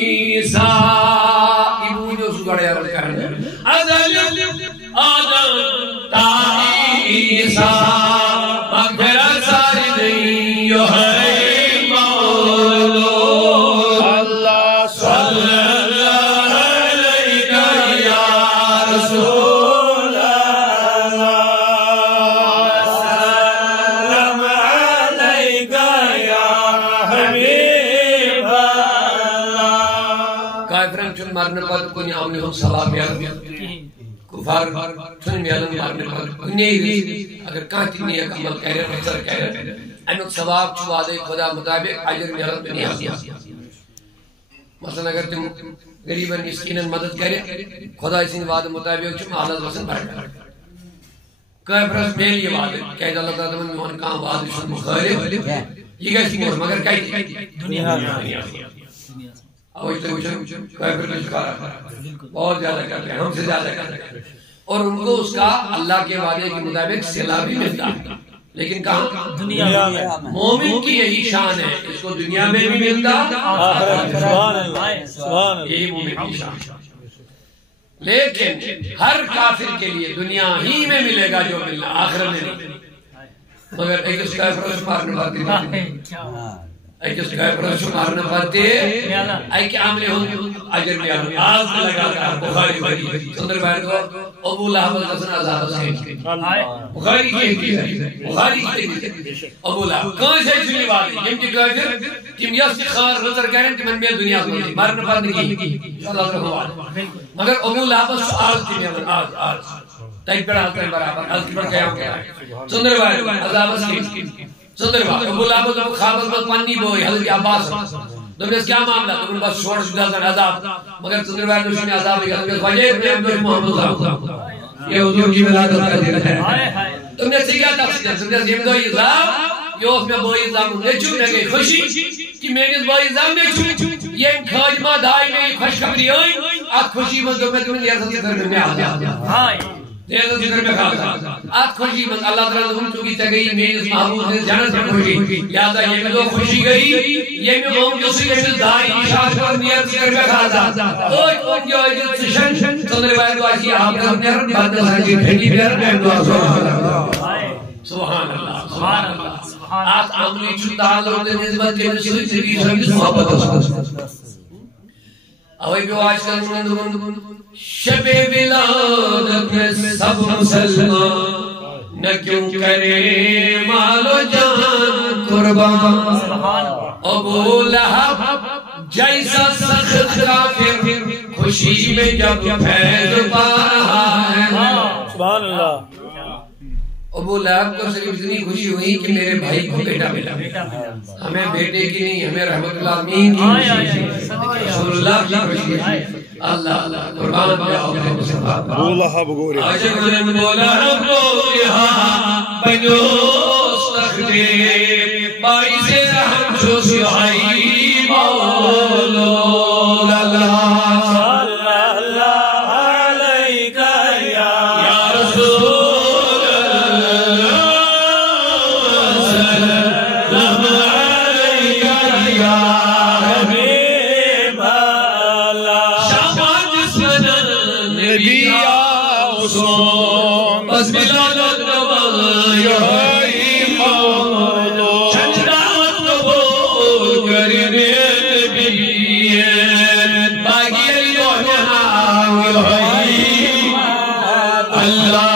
عیسیٰ ابو جو سگڑے عرض کرنے ازل آدم تا عیسیٰ مغفرت ساری نہیں یو ہے مولو اللہ صلی اللہ علیہ یا رسول اللہ سلام علیکہ یا حبیب اللہ کافرن چون مرنے پر کنی آمنی ہم سلام یا کفار چون میلن مرنے پر کنی اگر کانتی نیک عمل کرے بہتر کرے امیک ثواب چھو وعدے خدا مطابق عجر میلن پہ نہیں آتی مثلا اگر تم غریباً مسکیناً مدد کرے خدا اسی وعدے مطابق چھو محلت وسن برکت کافرس میل یہ وعدے کہ اللہ تعالیٰ من میون کام وعدے شد مخالف یہ گئی سکور مگر کئی دنیا اوہ تو وچھن کافر کا شکارہ بہت زیادہ کرتے ہیں ہم سے زیادہ کرتے ہیں اور ان کو اس کا اللہ کے وعدے کے مطابق صلہ بھی ملتا ہے لیکن کہاں دنیا میں مومن کی یہی شان ہے اس کو دنیا میں بھی ملتا یہی مومن کی شان لیکن ہر کافر کے لیے دنیا ہی میں ملے گا جو ملنا آخرت میں نہیں مگر ایک اس کافر سے مارنے پاتی ایک اس کافر سے مارنے پاتی ایک عامل ہوں اجر میں آز لگا کر بخاری بھری سندر بھائی کو ابو لہب الحسن عذاب سے بخاری کی بخاری کی ابو لہب کون سے چلی والی جن کی کافر تم یستخار نظر کریں تم میں دنیا کو مارنے پاتی کی اللہ تعالی مگر ابو لہب سوال تھی آج تیک پر آتا ہے برابر آج پر قیام کیا سندر بھائی عذاب سے سندر بھائی ابو لہب جب خواب میں پانی بوئی حضرت عباس دوبرس کیا معاملہ تم بس چھوڑ شدہ سن عذاب مگر صدر بھائی دوشی نے عذاب لگا تم نے وجہ میں عبد محمد صاحب یہ حضور کی ولادت کا دن ہے تم نے سے کیا تفسیر تم نے زمدو عذاب یہ اس میں بوئی عذاب نیچو نے گئی خوشی کہ میں نے بوئی عذاب نیچو یہ خاجمہ دائی میں خوشخبری ہوئی آت خوشی مندوں میں تمہیں یہ سب سے میں آ دیکھو ذکر میں کھاتا آت خوشی من اللہ تعالیٰ نے چکی تگئی میری محبوب نے جانت میں خوشی لہذا یہ میں تو خوشی گئی یہ میں وہ جو سے دائی اشارت پر نیت ذکر میں کھاتا اوہ جو عجت سشن سندر بائی دعا کی آپ نے اپنے رب بات سانجی بھیٹی بیار میں دعا سبحان اللہ سبحان اللہ آت عملی چھتا اللہ نے نسبت کے مسئلہ سبی سبی محبت اوہ جو آج کل شب ولادت میں سب مسلمان نہ کیوں کرے مال و جان قربان ابو لہب جیسا سخت کافر خوشی میں جب فیض پا رہا ہے سبحان اللہ ابو لہب کو صرف اتنی خوشی ہوئی کہ میرے بھائی کو بیٹا ملا ہمیں بیٹے کی نہیں ہمیں رحمت اللہ امین کی رسول اللہ کی خوشی ہے اللہ اللہ قربان جاؤ ابو لہب گورے عجب بولا رب یہاں بنوس تختے بائی سے رحم چھو سہائی مولو اللہ Allah